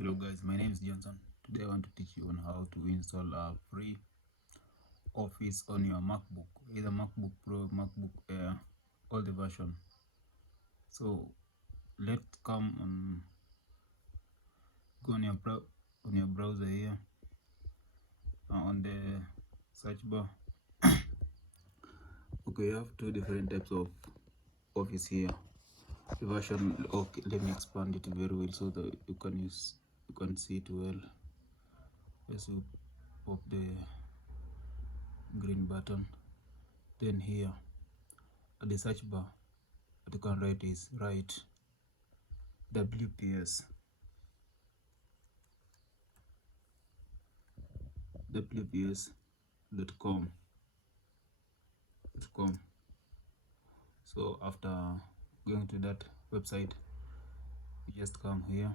Hello guys, my name is Johnson. Today I want to teach you on how to install a free Office on your MacBook, either MacBook Pro, MacBook Air, all the version. So let's come on, go on your browser here, on the search bar. Okay, you have two different types of Office here. The version, okay, let me expand it very well so that you can see it well. As you pop the green button, then here at the search bar, what you can write is write WPS wps.com. So after going to that website, you just come here,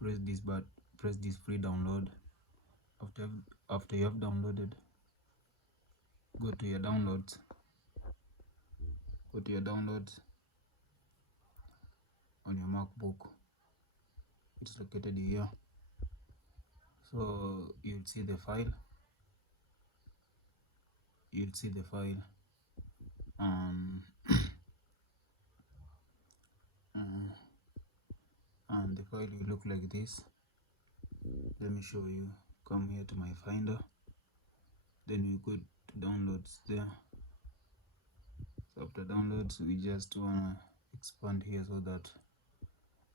press this free download. After you have downloaded, go to your downloads on your MacBook. It's located here. So you'll see the file and the file will look like this. Let me show you. Come here to my Finder, then you go to downloads there. So after downloads, we just wanna expand here so that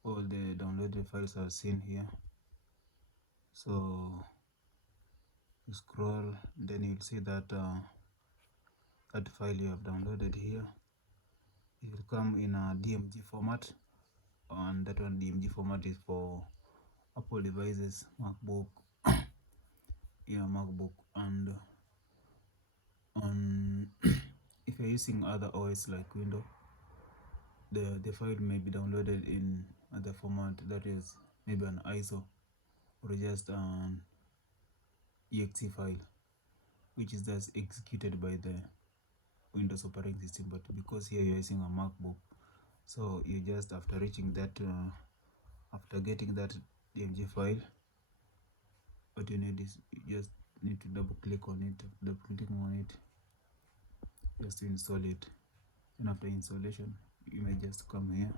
all the downloaded files are seen here. So you scroll, then you'll see that that file you have downloaded here, it will come in a DMG format, and that one DMG format is for Apple devices, MacBook, MacBook, and on if you're using other OS like Windows, the file may be downloaded in other format, that is maybe an ISO or just an exe file, which is just executed by the Windows operating system. But because here you're using a MacBook, so you just after reaching that after getting that DMG file, what you need is you just need to double click on it, just to install it. And after installation, you may just come here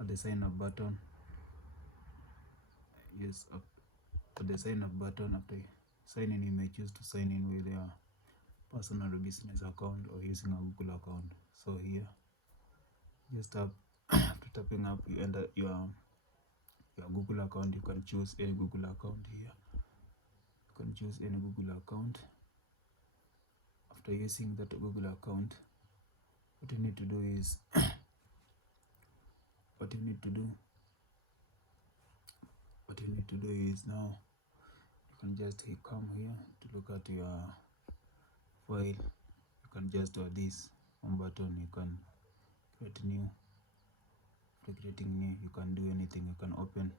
at the sign up button. Yes, at the sign up button, after sign in, you may choose to sign in with your personal business account or using a Google account. So here, just tap after tapping up, you enter your Google account. You can choose any Google account here. You can choose any Google account. After using that Google account, what you need to do is now you can just come here to look at your file. You can just do this one button. You can create new. After creating new, you can do anything. You can open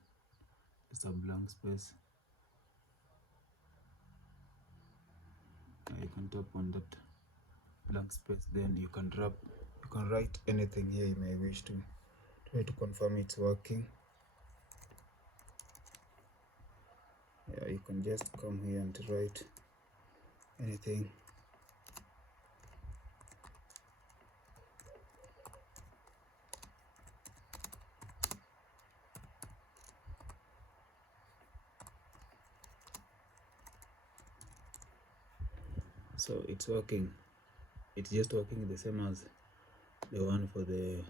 just a blank space. You can tap on that blank space, then you can write anything here you may wish to try to confirm it's working. Yeah, you can just come here and write anything. So it's working. It's just working the same as the one for the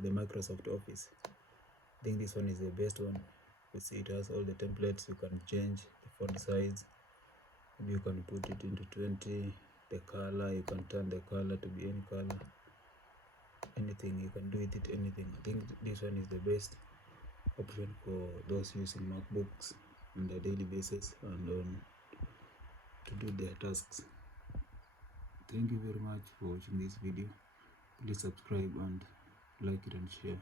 Microsoft Office. I think this one is the best one. You see, it has all the templates. You can change the font size. Maybe you can put it into 20. The color, you can turn the color to be any color. Anything you can do with it. Anything. I think this one is the best option for those using MacBooks on a daily basis and to do their tasks. Thank you very much for watching this video. Please subscribe and like it and share.